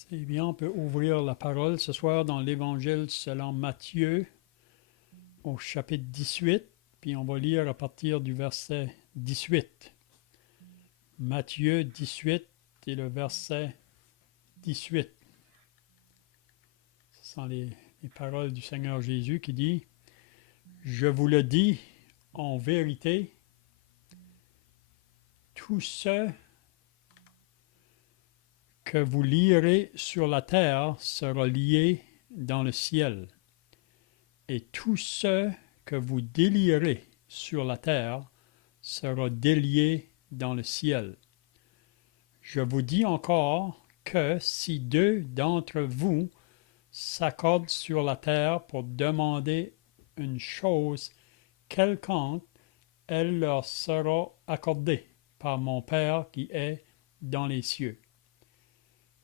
C'est bien, on peut ouvrir la parole ce soir dans l'Évangile selon Matthieu au chapitre 18, puis on va lire à partir du verset 18. Matthieu 18 et le verset 18. Ce sont les paroles du Seigneur Jésus qui dit: Je vous le dis en vérité, tout ce que vous lierez sur la terre sera lié dans le ciel, et tout ce que vous délierez sur la terre sera délié dans le ciel. Je vous dis encore que si deux d'entre vous s'accordent sur la terre pour demander une chose quelconque, elle leur sera accordée par mon Père qui est dans les cieux.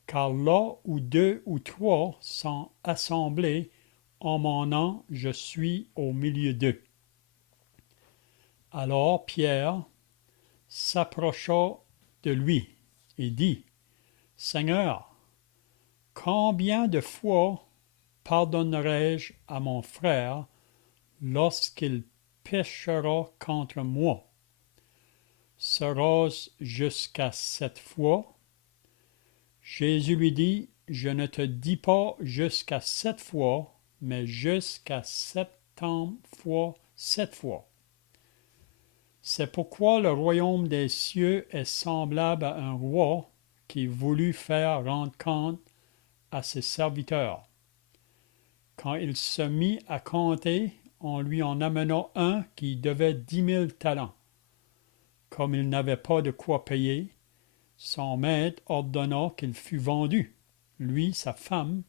Car là où deux ou trois sont assemblés en mon nom, je suis au milieu d'eux. Alors Pierre s'approcha de lui et dit: Seigneur, combien de fois pardonnerai-je à mon frère lorsqu'il péchera contre moi? Sera-ce jusqu'à 7 fois? Jésus lui dit: Je ne te dis pas jusqu'à 7 fois, mais jusqu'à 70 fois 7 fois. C'est pourquoi le royaume des cieux est semblable à un roi qui voulut faire rendre compte à ses serviteurs. Quand il se mit à compter, on lui en amena un qui devait 10 000 talents. Comme il n'avait pas de quoi payer, son maître ordonna qu'il fût vendu, lui, sa femme,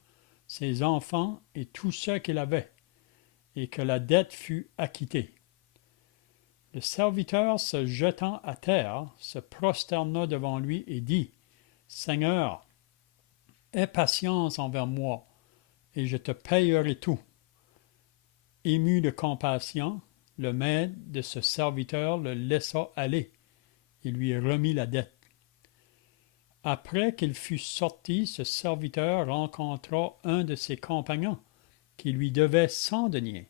ses enfants et tout ce qu'il avait, et que la dette fût acquittée. Le serviteur, se jetant à terre, se prosterna devant lui et dit: Seigneur, aie patience envers moi, et je te payerai tout. Ému de compassion, le maître de ce serviteur le laissa aller et lui remit la dette. Après qu'il fut sorti, ce serviteur rencontra un de ses compagnons qui lui devait 100 deniers.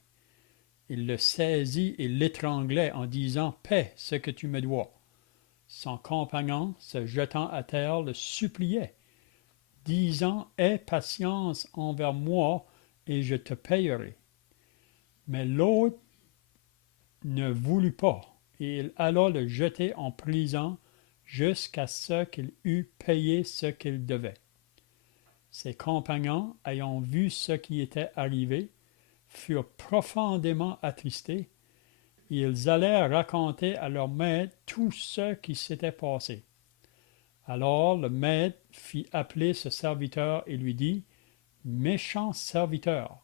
Il le saisit et l'étranglait en disant: Paie ce que tu me dois. Son compagnon, se jetant à terre, le suppliait, disant: Aie patience envers moi et je te payerai. Mais l'autre ne voulut pas, et il alla le jeter en prison jusqu'à ce qu'il eût payé ce qu'il devait. Ses compagnons, ayant vu ce qui était arrivé, furent profondément attristés, et ils allèrent raconter à leur maître tout ce qui s'était passé. Alors le maître fit appeler ce serviteur et lui dit: Méchant serviteur,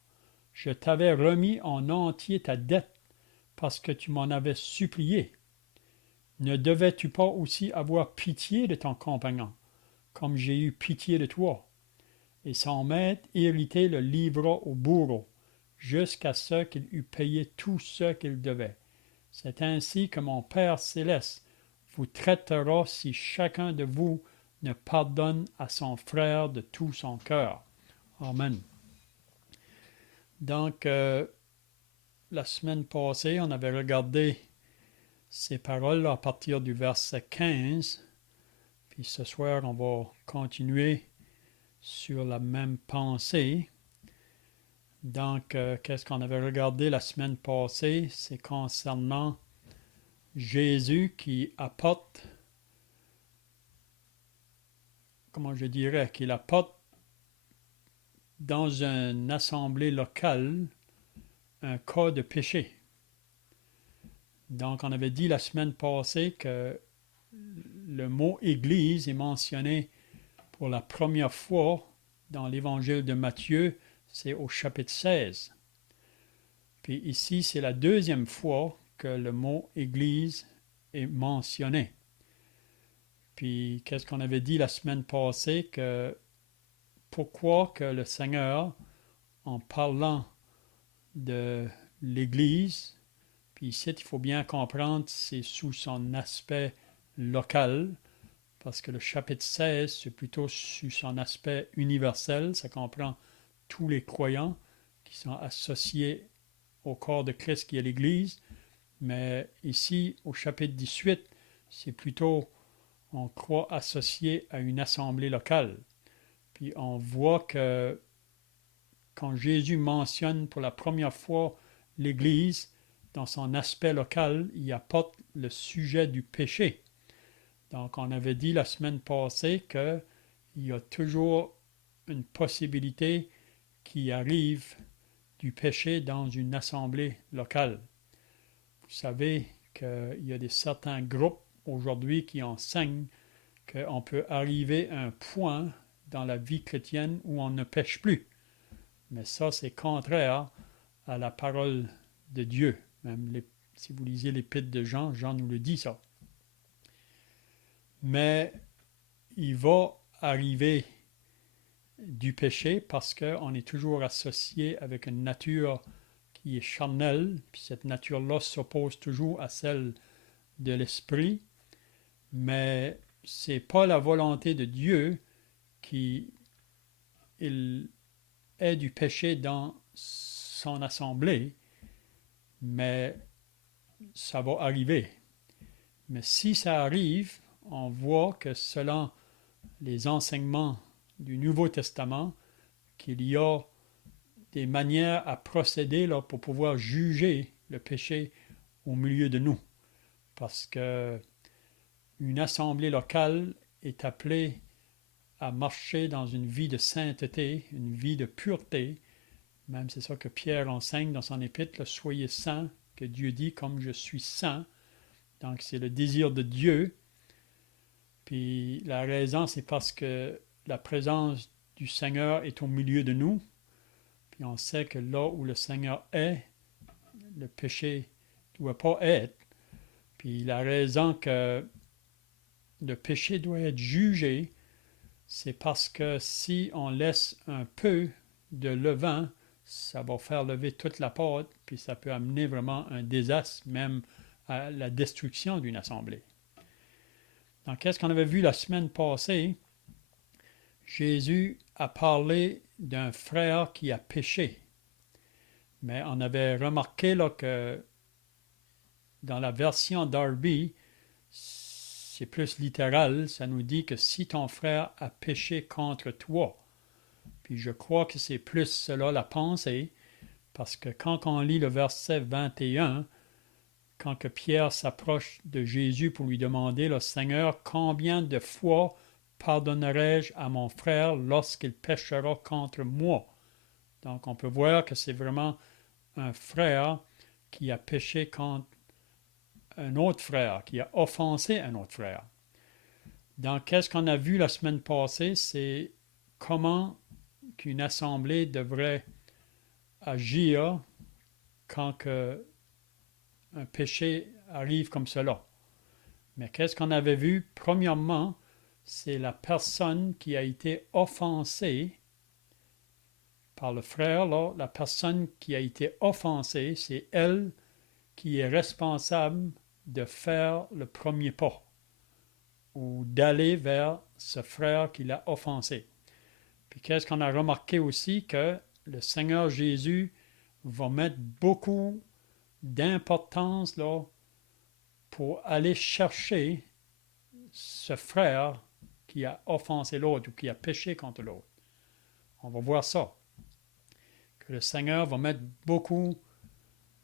je t'avais remis en entier ta dette parce que tu m'en avais supplié. Ne devais-tu pas aussi avoir pitié de ton compagnon, comme j'ai eu pitié de toi? Et son maître, irrité, le livra au bourreau, jusqu'à ce qu'il eût payé tout ce qu'il devait. C'est ainsi que mon Père céleste vous traitera si chacun de vous ne pardonne à son frère de tout son cœur. Amen. Donc, la semaine passée, on avait regardé ces paroles à partir du verset 15. Puis ce soir, on va continuer sur la même pensée. Donc, qu'est-ce qu'on avait regardé la semaine passée? C'est concernant Jésus qui apporte, comment je dirais, qu'il apporte dans une assemblée locale un cas de péché. Donc, on avait dit la semaine passée que le mot Église est mentionné pour la première fois dans l'Évangile de Matthieu, c'est au chapitre 16. Puis ici, c'est la deuxième fois que le mot Église est mentionné. Puis, qu'est-ce qu'on avait dit la semaine passée? Que pourquoi que le Seigneur, en parlant de l'Église, puis ici, il faut bien comprendre, c'est sous son aspect local, parce que le chapitre 16, c'est plutôt sur son aspect universel, ça comprend tous les croyants qui sont associés au corps de Christ qui est l'Église, mais ici, au chapitre 18, c'est plutôt, on croit, associé à une assemblée locale. Puis on voit que quand Jésus mentionne pour la première fois l'Église, dans son aspect local, il apporte le sujet du péché. Donc, on avait dit la semaine passée qu'il y a toujours une possibilité qui arrive du péché dans une assemblée locale. Vous savez qu'il y a certains groupes aujourd'hui qui enseignent qu'on peut arriver à un point dans la vie chrétienne où on ne pêche plus. Mais ça, c'est contraire à la parole de Dieu. Même si vous lisez l'épître de Jean, Jean nous le dit ça. Mais il va arriver du péché parce qu'on est toujours associé avec une nature qui est charnelle, puis cette nature-là s'oppose toujours à celle de l'esprit, mais c'est pas la volonté de Dieu qu'il ait du péché dans son assemblée, mais ça va arriver. Mais si ça arrive, on voit que selon les enseignements du Nouveau Testament, qu'il y a des manières à procéder là, pour pouvoir juger le péché au milieu de nous. Parce que une assemblée locale est appelée à marcher dans une vie de sainteté, une vie de pureté. Même c'est ça que Pierre enseigne dans son épître, soyez saints, que Dieu dit comme je suis saint. Donc c'est le désir de Dieu. Puis la raison, c'est parce que la présence du Seigneur est au milieu de nous. Puis on sait que là où le Seigneur est, le péché ne doit pas être. Puis la raison que le péché doit être jugé, c'est parce que si on laisse un peu de levain, ça va faire lever toute la pâte, puis ça peut amener vraiment un désastre, même à la destruction d'une assemblée. Donc, qu'est-ce qu'on avait vu la semaine passée? Jésus a parlé d'un frère qui a péché. Mais on avait remarqué là, que dans la version Darby, c'est plus littéral, ça nous dit que si ton frère a péché contre toi, puis je crois que c'est plus cela la pensée, parce que quand on lit le verset 21, quand que Pierre s'approche de Jésus pour lui demander, le Seigneur, combien de fois pardonnerai-je à mon frère lorsqu'il péchera contre moi? Donc on peut voir que c'est vraiment un frère qui a péché contre un autre frère, qui a offensé un autre frère. Donc, qu'est-ce qu'on a vu la semaine passée? C'est comment qu'une assemblée devrait agir quand un péché arrive comme cela. Mais qu'est-ce qu'on avait vu? Premièrement, c'est la personne qui a été offensée par le frère, là, la personne qui a été offensée, c'est elle qui est responsable de faire le premier pas ou d'aller vers ce frère qui l'a offensé. Puis qu'est-ce qu'on a remarqué aussi? Que le Seigneur Jésus va mettre beaucoup d'importance là, pour aller chercher ce frère qui a offensé l'autre ou qui a péché contre l'autre. On va voir ça. Que le Seigneur va mettre beaucoup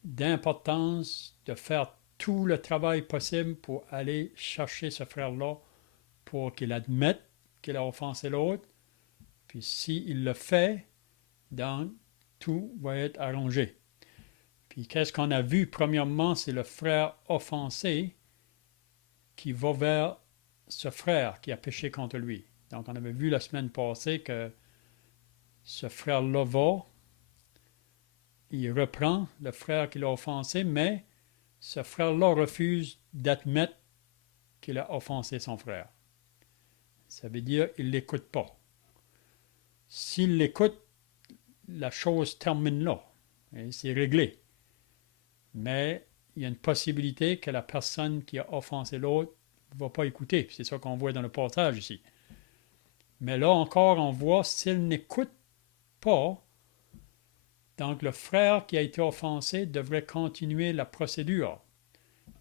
d'importance de faire tout le travail possible pour aller chercher ce frère-là pour qu'il admette qu'il a offensé l'autre. Puis s'il le fait, donc tout va être arrangé. Puis qu'est-ce qu'on a vu? Premièrement, c'est le frère offensé qui va vers ce frère qui a péché contre lui. Donc on avait vu la semaine passée que ce frère-là va, il reprend le frère qui l'a offensé, mais ce frère-là refuse d'admettre qu'il a offensé son frère. Ça veut dire qu'il ne l'écoute pas. S'il l'écoute, la chose termine là. Et c'est réglé. Mais il y a une possibilité que la personne qui a offensé l'autre ne va pas écouter. C'est ça qu'on voit dans le passage ici. Mais là encore, on voit s'il n'écoute pas, donc le frère qui a été offensé devrait continuer la procédure.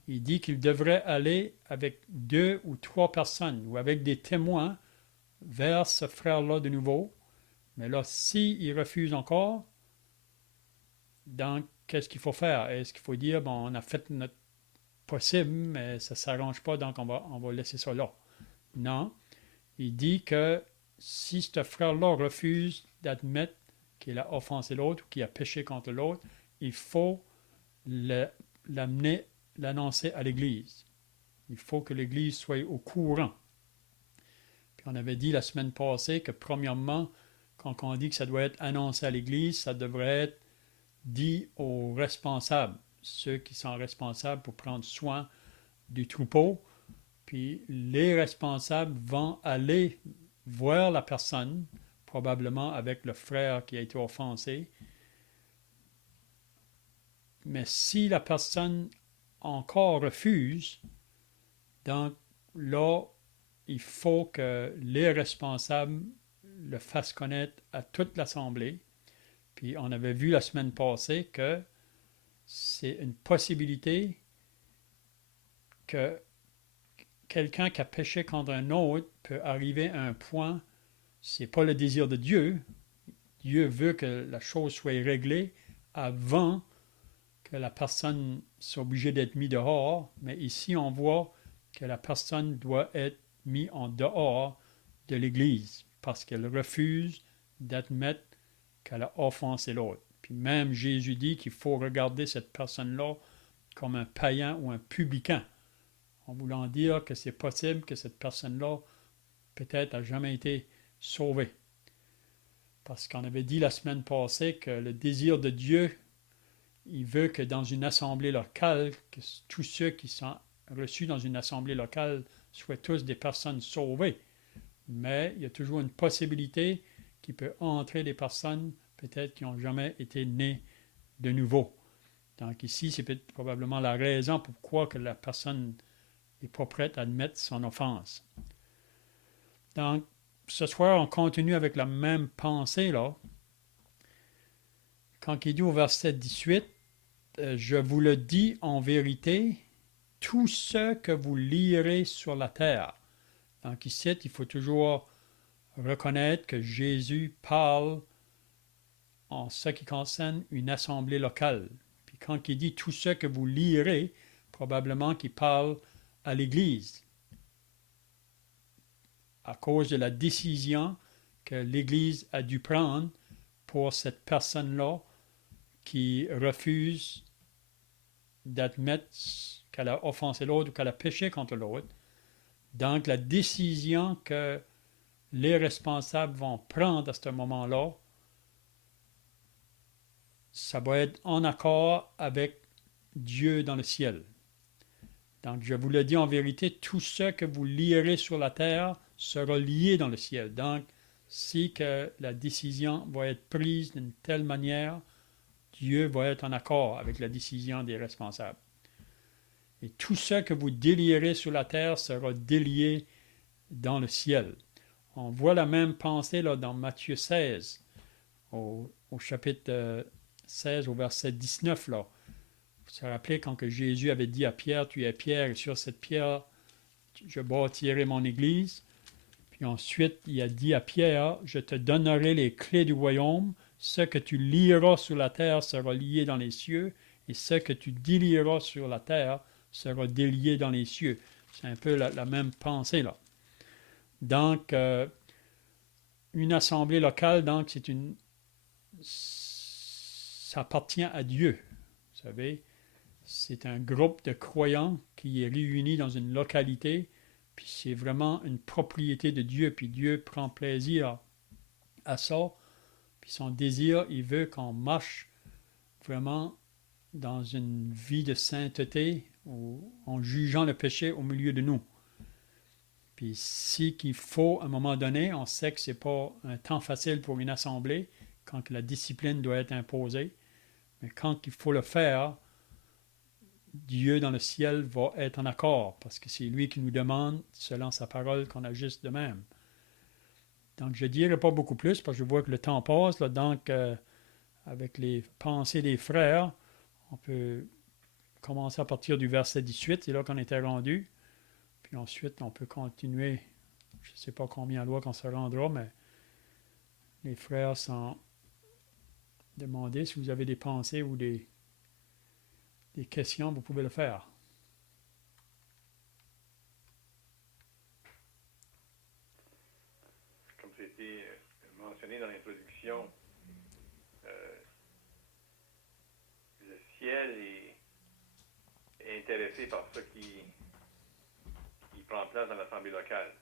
Il dit qu'il devrait aller avec 2 ou 3 personnes ou avec des témoins vers ce frère-là de nouveau. Mais là, s'il refuse encore, donc qu'est-ce qu'il faut faire? Est-ce qu'il faut dire, bon, on a fait notre possible, mais ça ne s'arrange pas, donc on va laisser ça là? Non. Il dit que si ce frère-là refuse d'admettre qu'il a offensé l'autre ou qu'il a péché contre l'autre, il faut l'amener, l'annoncer à l'Église. Il faut que l'Église soit au courant. Puis on avait dit la semaine passée que premièrement, quand on dit que ça doit être annoncé à l'Église, ça devrait être dit aux responsables, ceux qui sont responsables pour prendre soin du troupeau. Puis les responsables vont aller voir la personne, probablement avec le frère qui a été offensé. Mais si la personne encore refuse, donc là, il faut que les responsables le fassent connaître à toute l'Assemblée. Puis on avait vu la semaine passée que c'est une possibilité que quelqu'un qui a péché contre un autre peut arriver à un point, c'est pas le désir de Dieu. Dieu veut que la chose soit réglée avant que la personne soit obligée d'être mise dehors. Mais ici, on voit que la personne doit être mise en dehors de l'Église parce qu'elle refuse d'admettre qu'elle a offensé l'autre. Puis même Jésus dit qu'il faut regarder cette personne-là comme un païen ou un publicain, en voulant dire que c'est possible que cette personne-là peut-être n'a jamais été sauvée. Parce qu'on avait dit la semaine passée que le désir de Dieu, il veut que dans une assemblée locale, que tous ceux qui sont reçus dans une assemblée locale soient tous des personnes sauvées. Mais il y a toujours une possibilité qu'il peut entrer des personnes peut-être qui n'ont jamais été nées de nouveau. Donc ici, c'est probablement la raison pourquoi que la personne n'est pas prête à admettre son offense. Donc, ce soir, on continue avec la même pensée là. Quand il dit au verset 18, je vous le dis en vérité, tout ce que vous lirez sur la terre. Donc ici, il faut toujours reconnaître que Jésus parle en ce qui concerne une assemblée locale. Puis quand il dit tout ce que vous lirez, probablement qu'il parle à l'Église, à cause de la décision que l'Église a dû prendre pour cette personne-là qui refuse d'admettre qu'elle a offensé l'autre ou qu'elle a péché contre l'autre. Donc, la décision que les responsables vont prendre à ce moment-là, ça va être en accord avec Dieu dans le ciel. Donc, je vous le dis en vérité, tout ce que vous lirez sur la terre sera lié dans le ciel. Donc, si que la décision va être prise d'une telle manière, Dieu va être en accord avec la décision des responsables. Et tout ce que vous délierez sur la terre sera délié dans le ciel. On voit la même pensée là, dans Matthieu 16, au chapitre 16, au verset 19. Là. Vous vous rappelez quand que Jésus avait dit à Pierre, tu es Pierre, et sur cette pierre, je bâtirai mon église. Puis ensuite, il a dit à Pierre, je te donnerai les clés du royaume. Ce que tu lieras sur la terre sera lié dans les cieux, et ce que tu délieras sur la terre sera délié dans les cieux. C'est un peu la même pensée là. Donc, une assemblée locale, donc, ça appartient à Dieu. Vous savez, c'est un groupe de croyants qui est réuni dans une localité, puis c'est vraiment une propriété de Dieu, puis Dieu prend plaisir à ça, puis son désir, il veut qu'on marche vraiment dans une vie de sainteté, en jugeant le péché au milieu de nous. Puis si qu'il faut, à un moment donné, on sait que ce n'est pas un temps facile pour une assemblée, quand la discipline doit être imposée, mais quand il faut le faire, Dieu dans le ciel va être en accord, parce que c'est lui qui nous demande, selon sa parole, qu'on agisse de même. Donc, je ne dirai pas beaucoup plus, parce que je vois que le temps passe. Là, donc, avec les pensées des frères, on peut commencer à partir du verset 18, c'est là qu'on était rendu. Puis ensuite, on peut continuer. Je ne sais pas combien de lois qu'on se rendra, mais les frères sont demandés. Si vous avez des pensées ou des questions, vous pouvez le faire. Comme c'était mentionné dans l'introduction, le ciel est intéressé par ce qui prend place dans l'Assemblée locale.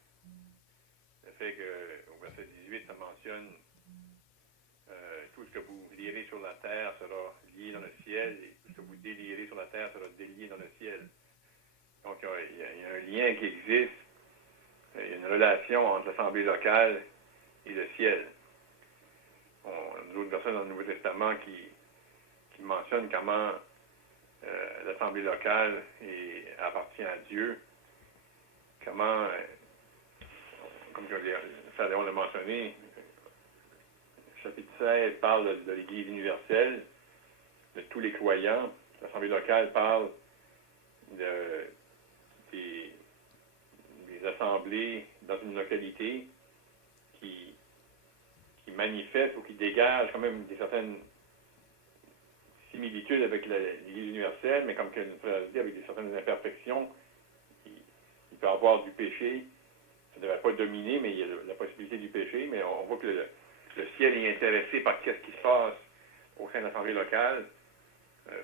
Le fait qu'au verset 18, ça mentionne tout ce que vous lirez sur la terre sera lié dans le ciel, et tout ce que vous délirez sur la terre sera délié dans le ciel. Donc, il y a un lien qui existe, il y a une relation entre l'Assemblée locale et le ciel. On a d'autres versets dans le Nouveau Testament qui mentionnent comment l'Assemblée locale appartient à Dieu, comment, comme le frère Léon l'a mentionné, chapitre 16 parle de l'Église universelle, de tous les croyants. L'Assemblée locale parle des assemblées dans une localité qui manifestent ou qui dégagent quand même certaines similitudes avec l'Église universelle, mais comme nous frère dit, avec certaines imperfections. Il peut y avoir du péché, ça ne devrait pas dominer, mais il y a la possibilité du péché, mais on voit que le ciel est intéressé par ce qui se passe au sein de l'Assemblée locale.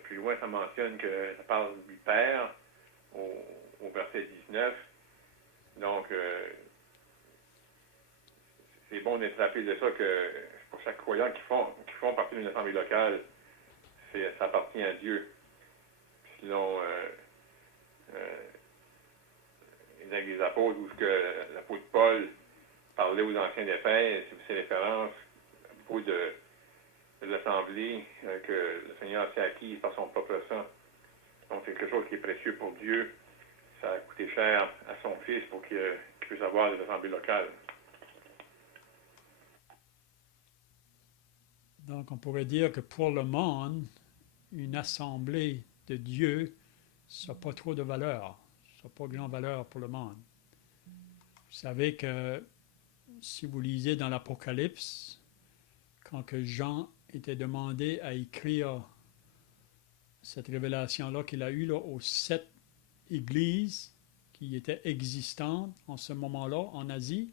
Plus loin, ça mentionne que ça parle du Père au verset 19. Donc, c'est bon d'être rappelé de ça que pour chaque croyant qui font partie d'une assemblée locale, ça appartient à Dieu. Sinon, les actes des apôtres, où l'apôtre Paul parlait aux anciens d'Éphèse, c'est référence à propos de l'assemblée que le Seigneur s'est acquise par son propre sang. Donc, c'est quelque chose qui est précieux pour Dieu. Ça a coûté cher à son Fils pour qu'il puisse avoir des assemblées locales. Donc, on pourrait dire que pour le monde, une assemblée de Dieu, ça n'a pas trop de valeur. Ça n'a pas grande valeur pour le monde. Vous savez que si vous lisez dans l'Apocalypse, quand que Jean était demandé à écrire cette révélation-là qu'il a eue là, aux 7 églises qui étaient existantes en ce moment-là en Asie,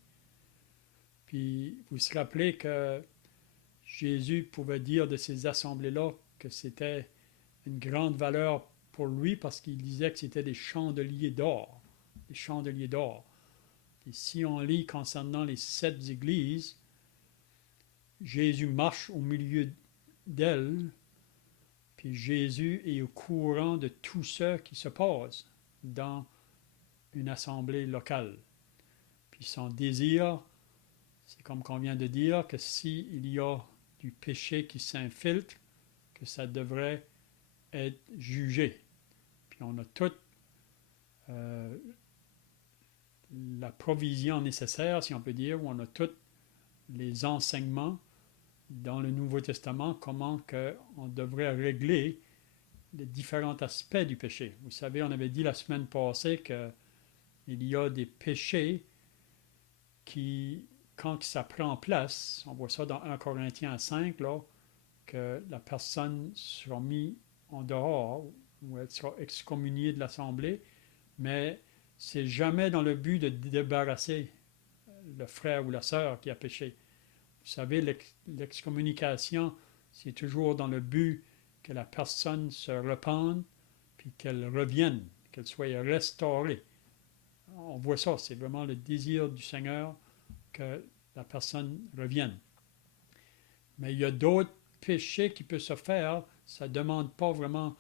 puis vous vous rappelez que Jésus pouvait dire de ces assemblées-là que c'était une grande valeur pour lui parce qu'il disait que c'était des chandeliers d'or. Des chandeliers d'or. Et si on lit concernant les 7 églises, Jésus marche au milieu d'elles, puis Jésus est au courant de tout ce qui se passe dans une assemblée locale. Puis son désir, c'est comme qu'on vient de dire, que s'il y a du péché qui s'infiltre, que ça devrait être jugé. Puis on a toute la provision nécessaire, si on peut dire, où on a tous les enseignements dans le Nouveau Testament, comment on devrait régler les différents aspects du péché. Vous savez, on avait dit la semaine passée qu'il y a des péchés qui, quand ça prend place, on voit ça dans 1 Corinthiens 5, là, que la personne sera mise en dehors ou elle sera excommuniée de l'Assemblée, mais c'est jamais dans le but de débarrasser le frère ou la sœur qui a péché. Vous savez, l'excommunication, c'est toujours dans le but que la personne se repente puis qu'elle revienne, qu'elle soit restaurée. On voit ça, c'est vraiment le désir du Seigneur que la personne revienne. Mais il y a d'autres péchés qui peuvent se faire, ça ne demande pas vraiment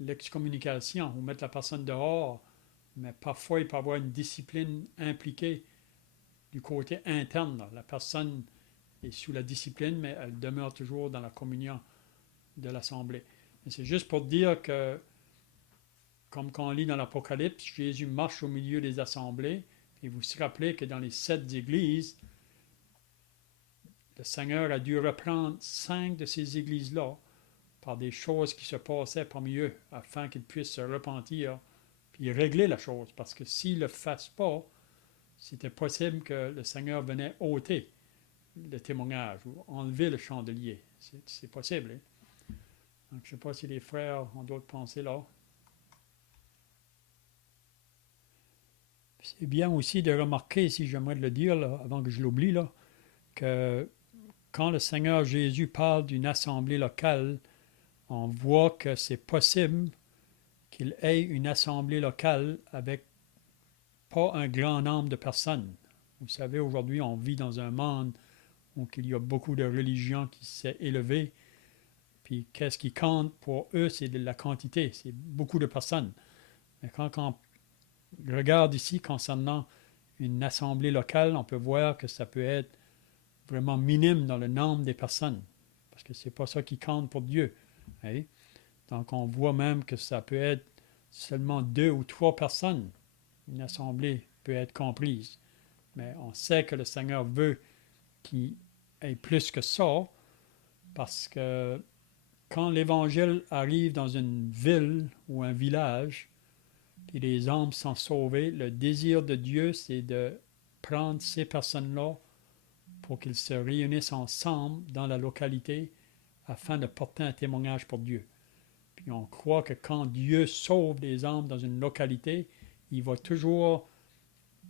l'excommunication ou mettre la personne dehors, mais parfois il peut y avoir une discipline impliquée du côté interne. La personne est sous la discipline, mais elle demeure toujours dans la communion de l'Assemblée. Mais c'est juste pour dire que comme quand on lit dans l'Apocalypse, Jésus marche au milieu des assemblées. Et vous vous rappelez que dans les 7 églises, le Seigneur a dû reprendre 5 de ces églises-là par des choses qui se passaient parmi eux afin qu'ils puissent se repentir puis régler la chose. Parce que s'ils ne le fassent pas, c'était possible que le Seigneur venait ôter le témoignage ou enlever le chandelier. C'est possible. Hein? Donc, je ne sais pas si les frères ont d'autres pensées là. C'est bien aussi de remarquer, si j'aimerais le dire, là, avant que je l'oublie, là, que quand le Seigneur Jésus parle d'une assemblée locale, on voit que c'est possible qu'il ait une assemblée locale avec pas un grand nombre de personnes. Vous savez, aujourd'hui, on vit dans un monde où il y a beaucoup de religions qui s'est élevées. Puis qu'est-ce qui compte pour eux, c'est de la quantité, c'est beaucoup de personnes. Mais quand on regarde ici concernant une assemblée locale, on peut voir que ça peut être vraiment minime dans le nombre des personnes. Parce que c'est pas ça qui compte pour Dieu. Hein? Donc on voit même que ça peut être seulement 2 ou 3 personnes. Une assemblée peut être comprise. Mais on sait que le Seigneur veut qu'il y ait plus que ça, parce que quand l'Évangile arrive dans une ville ou un village, et les âmes sont sauvées, le désir de Dieu, c'est de prendre ces personnes-là pour qu'ils se réunissent ensemble dans la localité afin de porter un témoignage pour Dieu. Puis on croit que quand Dieu sauve des âmes dans une localité, il va toujours,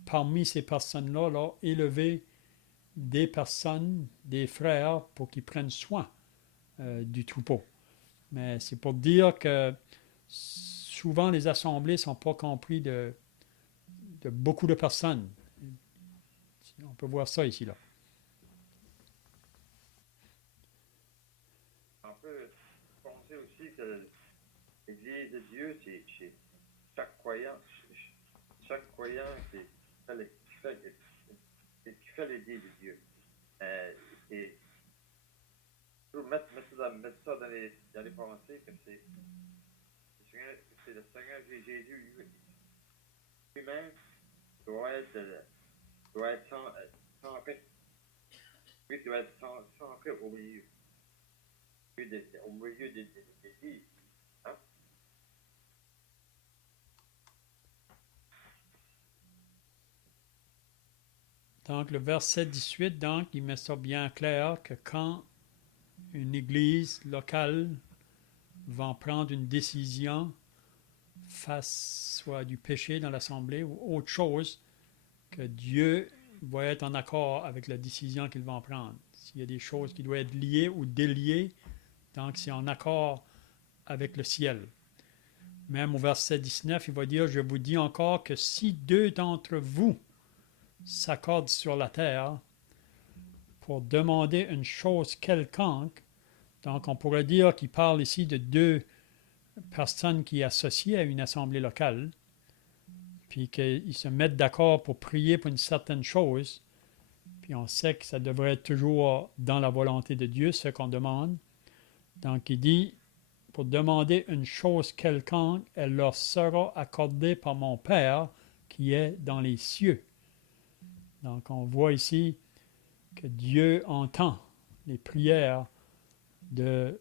parmi ces personnes-là, là, élever des personnes, des frères, pour qu'ils prennent soin du troupeau. Mais c'est pour dire que souvent les assemblées ne sont pas comprises de beaucoup de personnes. On peut voir ça ici, là. On peut penser aussi que l'Église de Dieu, c'est chaque croyant, qui fait l'Église de Dieu. Et pour mettre ça dans les pensées, que c'est le Seigneur Jésus lui-même doit être centré. Lui doit être centré au milieu de l'Église. Hein? Donc, le verset 18, donc, il met ça bien clair que quand une église locale va prendre une décision face soit du péché dans l'assemblée ou autre chose, que Dieu va être en accord avec la décision qu'ils vont prendre. S'il y a des choses qui doivent être liées ou déliées, donc c'est en accord avec le ciel. Même au verset 19, il va dire, je vous dis encore que si 2 d'entre vous s'accordent sur la terre pour demander une chose quelconque, donc on pourrait dire qu'il parle ici de 2 personnes qui sont associées à une assemblée locale, puis qu'ils se mettent d'accord pour prier pour une certaine chose, puis on sait que ça devrait être toujours dans la volonté de Dieu, ce qu'on demande. Donc il dit, pour demander une chose quelconque, elle leur sera accordée par mon Père qui est dans les cieux. Donc on voit ici que Dieu entend les prières de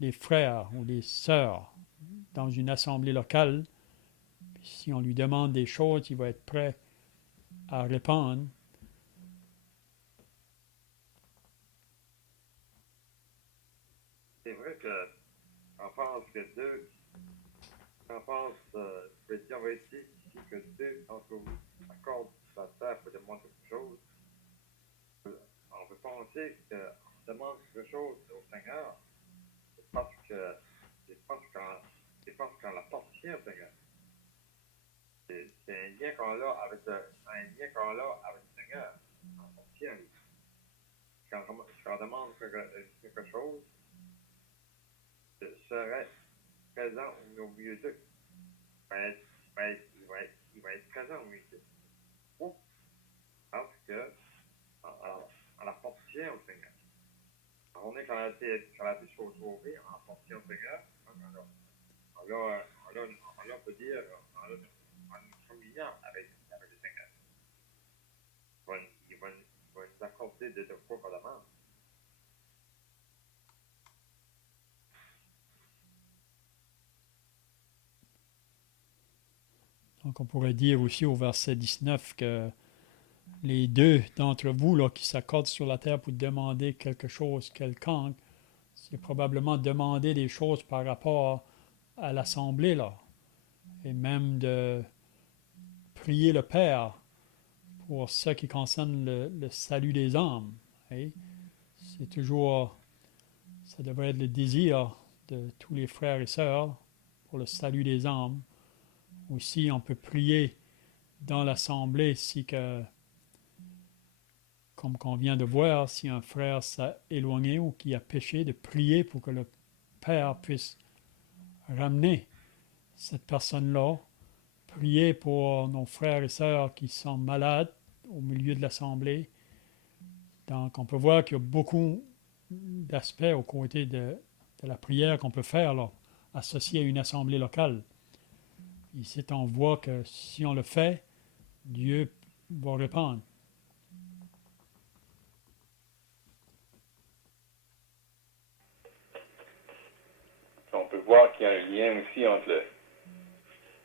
les frères ou les sœurs dans une assemblée locale. Puis si on lui demande des choses, il va être prêt à répondre. C'est vrai qu'on pense que deux, on pense, on va essayer ici que 2 d'entre vous accordent la terre pour demander quelque chose. On peut penser qu'on demande quelque chose au Seigneur, c'est parce qu'on l'appartient au Seigneur. C'est un lien qu'on a avec le Seigneur. On appartient à lui. Quand on demande quelque chose, serait présent au milieu d'eux. Il va être présent au milieu d'eux. Parce que on appartient au Seigneur. On est quand on a été sauvés, on appartient au Seigneur. On on peut dire, on a une communion avec le Seigneur. Il va nous accorder de quoi qu'on demande. Donc on pourrait dire aussi au verset 19 que les deux d'entre vous là, qui s'accordent sur la terre pour demander quelque chose quelconque, c'est probablement demander des choses par rapport à l'Assemblée, là, et même de prier le Père pour ce qui concerne le salut des âmes. Hein. C'est toujours, ça devrait être le désir de tous les frères et sœurs pour le salut des âmes. Aussi, on peut prier dans l'Assemblée si que, comme qu'on vient de voir, si un frère s'est éloigné ou qui a péché, de prier pour que le Père puisse ramener cette personne-là, prier pour nos frères et sœurs qui sont malades au milieu de l'Assemblée. Donc, on peut voir qu'il y a beaucoup d'aspects aux côtés de la prière qu'on peut faire là, associée à une assemblée locale. Ici, on voit que si on le fait, Dieu va répondre. On peut voir qu'il y a un lien aussi entre le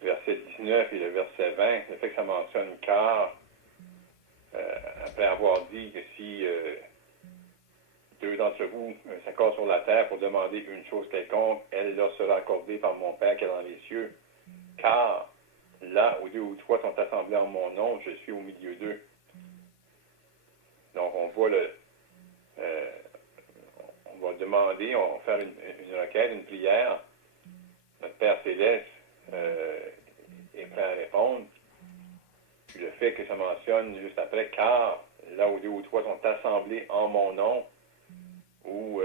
verset 19 et le verset 20, le fait que ça mentionne car, après avoir dit que si deux d'entre vous s'accordent sur la terre pour demander une chose quelconque, elle leur sera accordée par mon Père qui est dans les cieux. Car là où deux ou trois sont assemblés en mon nom, je suis au milieu d'eux. Donc on voit on va demander, on va faire une requête, une prière. Notre Père Céleste est prêt à répondre. Puis le fait que ça mentionne juste après, car là où deux ou trois sont assemblés en mon nom, ou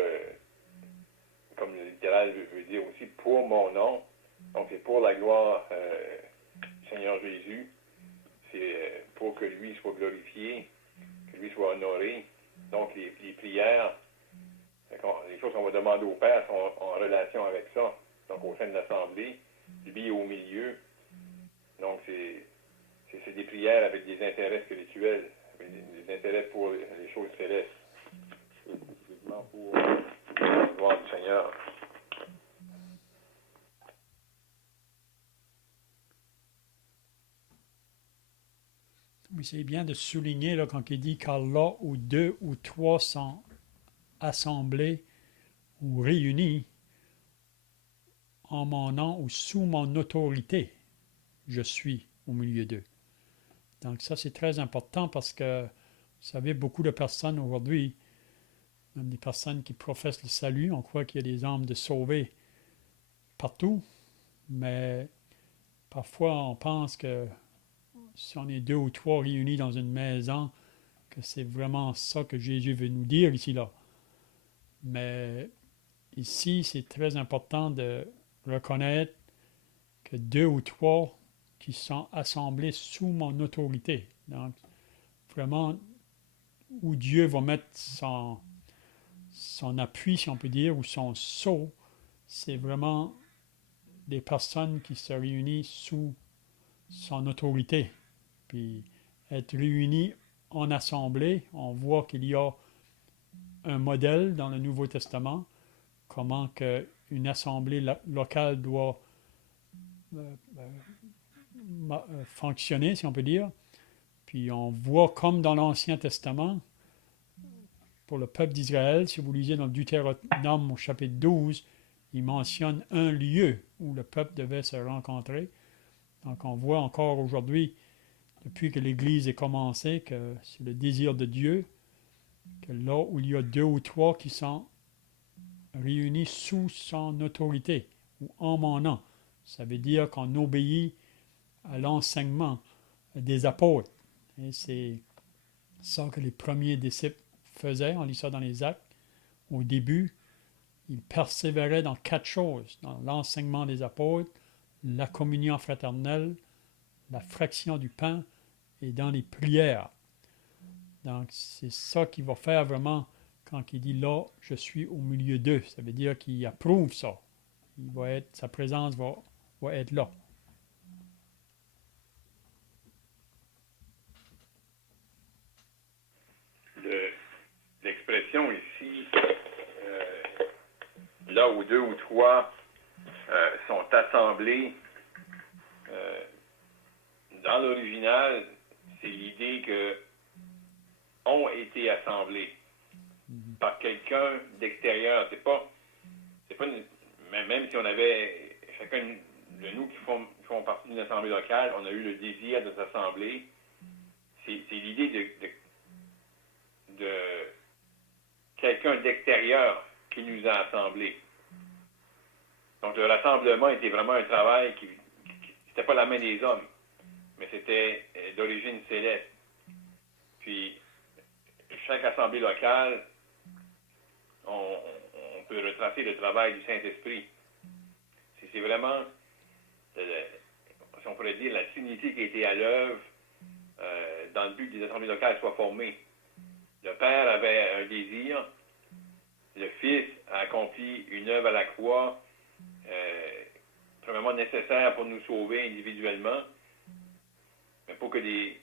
comme le littéral veut dire aussi, pour mon nom, donc c'est pour la gloire du Seigneur Jésus, c'est pour que lui soit glorifié, que lui soit honoré. Donc les prières, les choses qu'on va demander au Père sont en relation avec ça. Donc au sein de l'Assemblée, lui est au milieu. Donc c'est des prières avec des intérêts spirituels, avec des intérêts pour les choses célestes. C'est spécifiquement pour la gloire du Seigneur. Oui, c'est bien de souligner là, quand il dit car là où deux ou trois sont assemblés ou réunis en mon nom ou sous mon autorité, je suis au milieu d'eux. Donc ça, c'est très important parce que, vous savez, beaucoup de personnes aujourd'hui, même des personnes qui professent le salut, on croit qu'il y a des âmes de sauvés partout, mais parfois on pense que si on est deux ou trois réunis dans une maison, que c'est vraiment ça que Jésus veut nous dire ici, là. Mais ici, c'est très important de reconnaître que deux ou trois qui sont assemblés sous mon autorité. Donc, vraiment, où Dieu va mettre son appui, si on peut dire, ou son sceau, c'est vraiment des personnes qui se réunissent sous son autorité. Puis, être réunis en assemblée, on voit qu'il y a un modèle dans le Nouveau Testament, comment une assemblée locale doit fonctionner, si on peut dire. Puis on voit comme dans l'Ancien Testament, pour le peuple d'Israël, si vous lisez dans le Deutéronome au chapitre 12, il mentionne un lieu où le peuple devait se rencontrer. Donc on voit encore aujourd'hui, depuis que l'Église est commencée, que c'est le désir de Dieu, que là où il y a deux ou trois qui sont réunis sous son autorité ou en mon nom, ça veut dire qu'on obéit à l'enseignement des apôtres. Et c'est ça que les premiers disciples faisaient. On lit ça dans les Actes. Au début, ils persévéraient dans 4 choses, dans l'enseignement des apôtres, la communion fraternelle, la fraction du pain et dans les prières. Donc, c'est ça qui va faire vraiment quand il dit là, je suis au milieu d'eux. Ça veut dire qu'il approuve ça. sa présence va être là. L'expression ici, là où deux ou trois sont assemblés, dans l'original, c'est l'idée que ont été assemblés par quelqu'un d'extérieur. C'est pas même si on avait chacun de nous qui font partie d'une assemblée locale, on a eu le désir de s'assembler. C'est l'idée de quelqu'un d'extérieur qui nous a assemblés. Donc le rassemblement était vraiment un travail qui c'était pas la main des hommes, mais c'était d'origine céleste. Puis chaque assemblée locale, on peut retracer le travail du Saint-Esprit. C'est vraiment, si on pourrait dire, la Trinité qui a été à l'œuvre dans le but que les assemblées locales soient formées. Le Père avait un désir, le Fils a accompli une œuvre à la croix, premièrement nécessaire pour nous sauver individuellement, mais pour que des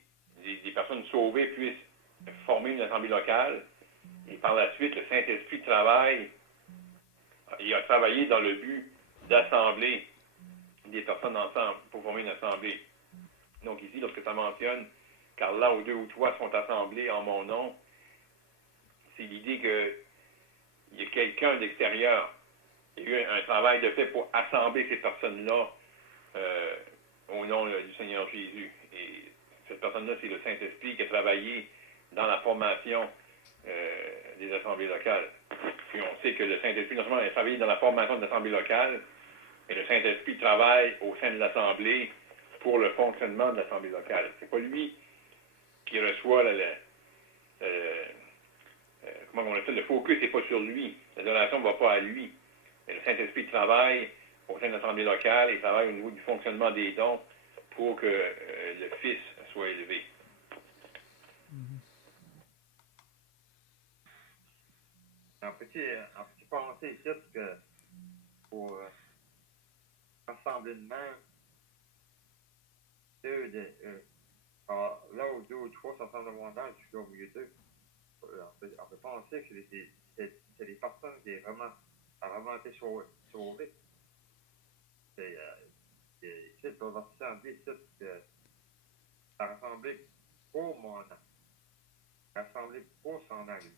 personnes sauvées puissent former une assemblée locale. Et par la suite, le Saint-Esprit il a travaillé dans le but d'assembler des personnes ensemble pour former une assemblée. Donc ici, lorsque ça mentionne, car là où deux ou trois sont assemblés en mon nom, c'est l'idée qu'il y a quelqu'un d'extérieur. Il y a eu un travail de fait pour assembler ces personnes-là au nom du Seigneur Jésus. Et cette personne-là, c'est le Saint-Esprit qui a travaillé dans la formation des assemblées locales. Puis on sait que le Saint-Esprit, non seulement a travaillé dans la formation de l'assemblée locale, mais le Saint-Esprit travaille au sein de l'assemblée pour le fonctionnement de l'assemblée locale. C'est pas lui qui reçoit comment on appelle, le focus n'est pas sur lui. L'adoration ne va pas à lui. Mais le Saint-Esprit travaille au sein de l'assemblée locale et travaille au niveau du fonctionnement des dons pour que le Fils soit élevé. Un petit pensée ici que pour rassemblement, là où deux ou trois s'assemblent de mon âge, je suis au milieu d'eux. On peut penser que c'est des personnes qui ont vraiment été sauvées. Ici, le verset dit ici que ça a rassemblé pour mon âme, rassemblé pour son âme.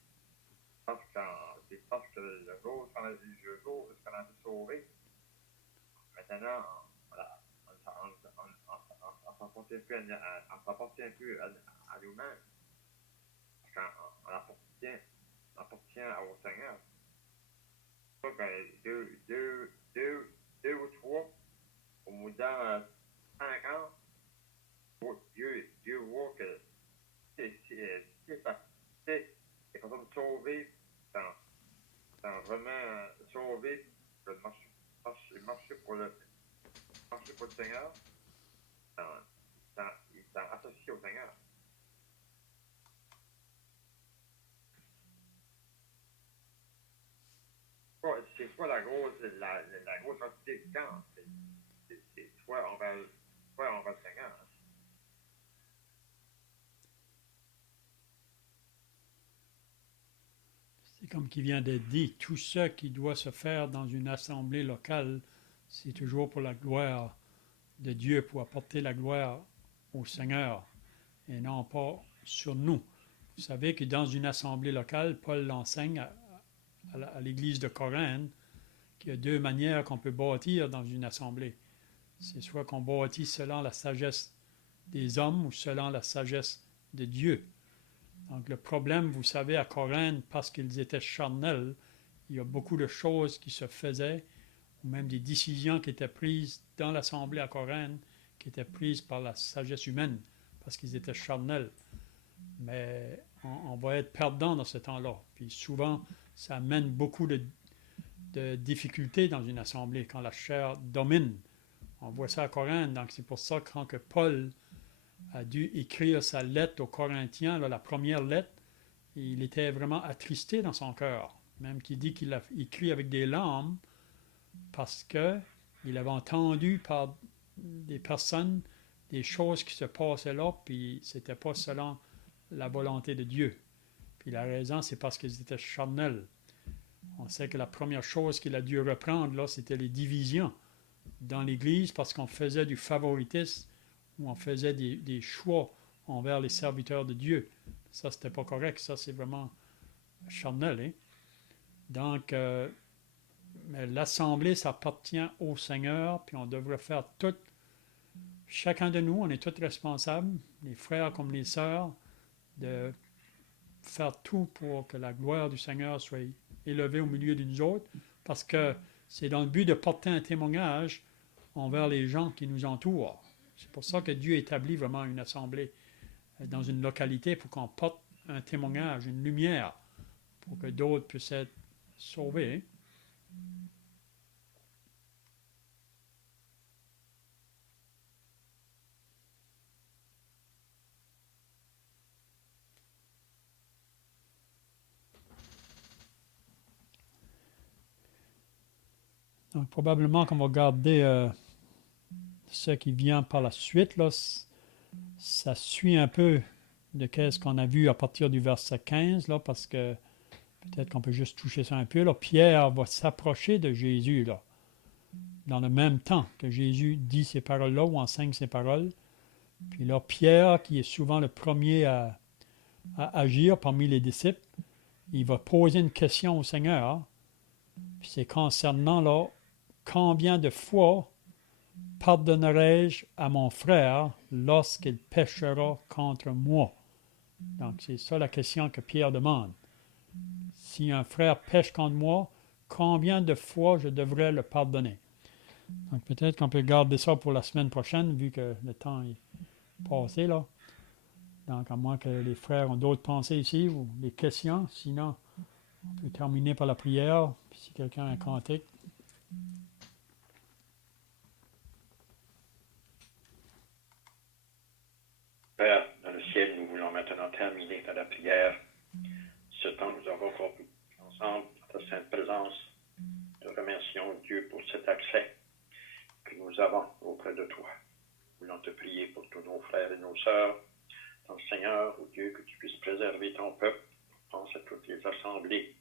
Parce que le jour où on a été sauvé, maintenant, on s'appartient plus à nous-mêmes. Parce qu'on appartient au Seigneur. Donc, deux ou trois, au bout dans 5 ans, Dieu voit que les personnes sauvées sont vraiment sauvées de marcher pour le Seigneur, ils sont associés au Seigneur. C'est pas la grosse quantité de temps. C'est soit on va le Seigneur. C'est comme qui vient d'être dit, tout ce qui doit se faire dans une assemblée locale, c'est toujours pour la gloire de Dieu, pour apporter la gloire au Seigneur et non pas sur nous. Vous savez que dans une assemblée locale, Paul l'enseigne à l'église de Corinthe qu'il y a deux manières qu'on peut bâtir dans une assemblée. C'est soit qu'on bâtit selon la sagesse des hommes ou selon la sagesse de Dieu. Donc le problème, vous savez, à Corinthe, parce qu'ils étaient charnels, il y a beaucoup de choses qui se faisaient, ou même des décisions qui étaient prises dans l'assemblée à Corinthe, qui étaient prises par la sagesse humaine, parce qu'ils étaient charnels. Mais on va être perdant dans ce temps-là. Puis souvent, ça amène beaucoup de difficultés dans une assemblée, quand la chair domine. On voit ça à Corinthe, donc c'est pour ça que quand Paul a dû écrire sa lettre aux Corinthiens, là, la première lettre, il était vraiment attristé dans son cœur. Même qu'il dit qu'il a écrit avec des larmes parce qu'il avait entendu par des personnes des choses qui se passaient là, puis c'était pas selon la volonté de Dieu. Puis la raison, c'est parce qu'ils étaient charnels. On sait que la première chose qu'il a dû reprendre, là, c'était les divisions dans l'Église parce qu'on faisait du favoritisme ou on faisait des choix envers les serviteurs de Dieu. Ça, c'était pas correct. Ça, c'est vraiment charnel. Hein? Donc, mais l'Assemblée, ça appartient au Seigneur, puis on devrait faire tout. Chacun de nous, on est tous responsables, les frères comme les sœurs, de faire tout pour que la gloire du Seigneur soit élevée au milieu de nous autres, parce que c'est dans le but de porter un témoignage envers les gens qui nous entourent. C'est pour ça que Dieu établit vraiment une assemblée dans une localité pour qu'on porte un témoignage, une lumière, pour que d'autres puissent être sauvés. Donc, probablement qu'on va garder ce qui vient par la suite. Là, ça suit un peu de ce qu'on a vu à partir du verset 15, là, parce que peut-être qu'on peut juste toucher ça un peu. Là. Pierre va s'approcher de Jésus là, dans le même temps que Jésus dit ces paroles-là ou enseigne ces paroles. Puis là, Pierre, qui est souvent le premier à agir parmi les disciples, il va poser une question au Seigneur. Puis c'est concernant là, combien de fois pardonnerai-je à mon frère lorsqu'il péchera contre moi? Donc, c'est ça la question que Pierre demande. Si un frère pêche contre moi, combien de fois je devrais le pardonner? Donc, peut-être qu'on peut garder ça pour la semaine prochaine, vu que le temps est passé, là. Donc, à moins que les frères ont d'autres pensées ici ou des questions. Sinon, on peut terminer par la prière. Puis si quelqu'un a un cantique. Père, dans le ciel, nous voulons maintenant terminer par la prière. Ce temps que nous avons encore ensemble, dans ta sainte présence. Nous remercions Dieu pour cet accès que nous avons auprès de toi. Nous voulons te prier pour tous nos frères et nos sœurs. Dans le Seigneur, oh Dieu, que tu puisses préserver ton peuple. Pense à toutes les assemblées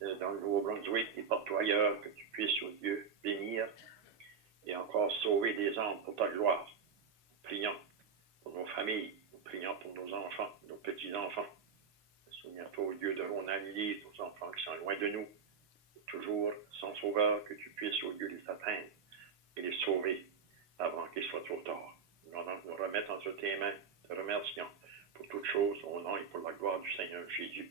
dans le Nouveau-Brunswick et partout ailleurs, que tu puisses, oh Dieu, bénir et encore sauver des âmes pour ta gloire. Prions pour nos familles, nous prions pour nos enfants, nos petits-enfants. Souviens-toi, au Dieu de Ronald-Lise, nos enfants qui sont loin de nous, toujours sans sauveur, que tu puisses, au Dieu, les atteindre et les sauver avant qu'il soit trop tard. Nous remettons entre tes mains, te remercions pour toutes choses, au nom et pour la gloire du Seigneur Jésus.